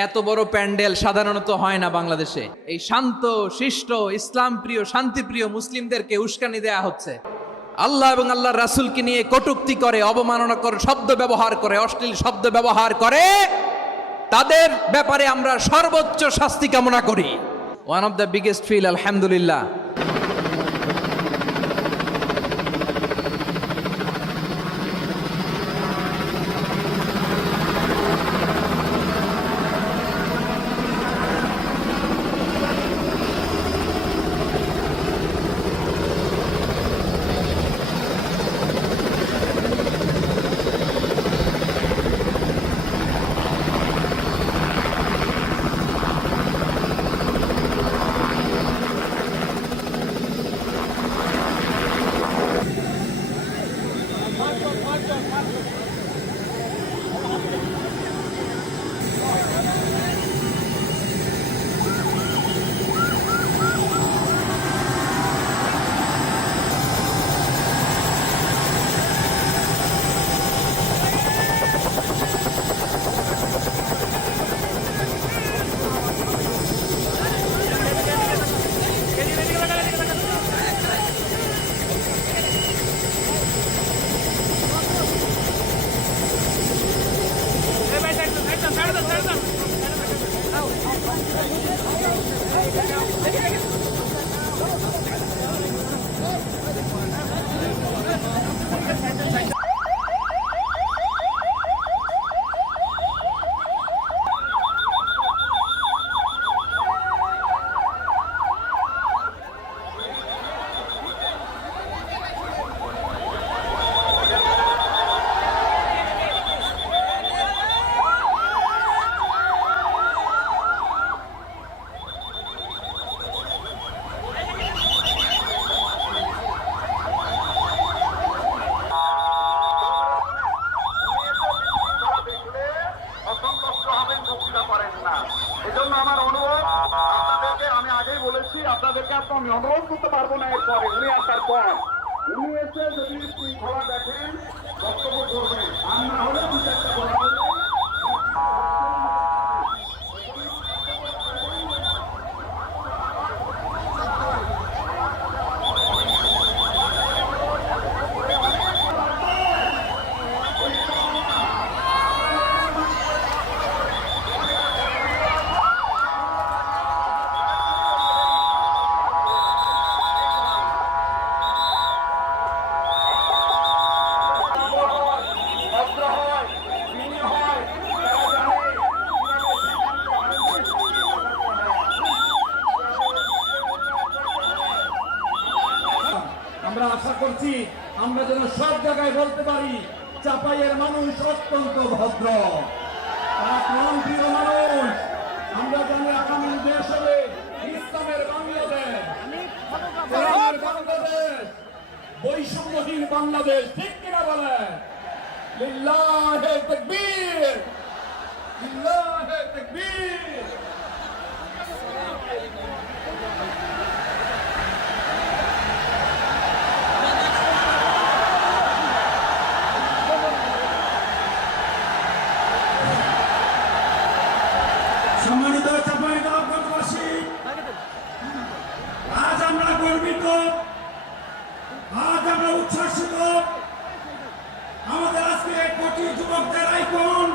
এত বড় প্যান্ডেল সাধারণত হয় না বাংলাদেশে। এই শান্ত শিষ্ট ইসলাম প্রিয় শান্তিপ্রিয় মুসলিমদেরকে উস্কানি দেয়া হচ্ছে, আল্লাহ এবং আল্লাহর রাসূলকে নিয়ে কটূক্তি করে, অবমাননাকর শব্দ ব্যবহার করে, অশ্লীল শব্দ ব্যবহার করে। তাদের ব্যাপারে আমরা সর্বোচ্চ শাস্তি কামনা করি। One of the biggest feel, আলহামদুলিল্লাহ। এজন্য আমার অনুরোধ আপনাদেরকে, আমি আগেই বলেছি আপনাদেরকে আমি অনুরোধ করতে পারবো না। এরপরে উনি আসার পর উনি এসে যদি শৃঙ্খলা দেখেন বক্তব্য করবেন, আর না হলে দু চারটা কথা বলবেন। আমরা আশা করছি আমরা যেন সব জায়গায় বলতে পারি চাপাইয়ের মানুষ অত্যন্ত ভদ্র, তারা প্রাণপ্রিয় মানুষ। আমরা জানি আগামী দেশ হবে ইসলামের বাংলাদেশ, কোরআনের বাংলাদেশ, বৈষম্যহীন বাংলাদেশ। ঠিক কিনা বলেন? লিল্লাহে তাকবীর, লিল্লাহে তাকবীর। সম্মানিত চাঁপাইনবাবগঞ্জবাসী, আজ আমরা গর্বিত, আজ আমরা উচ্ছ্বাসিত। আমাদের আজকে কোটি যুবকদের আইকন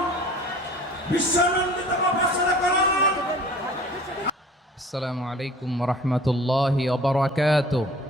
বিশ্বনন্দিত প্রফেসর করণ। আসসালামু আলাইকুম ওয়া রাহমাতুল্লাহি ওয়া বারাকাতুহু।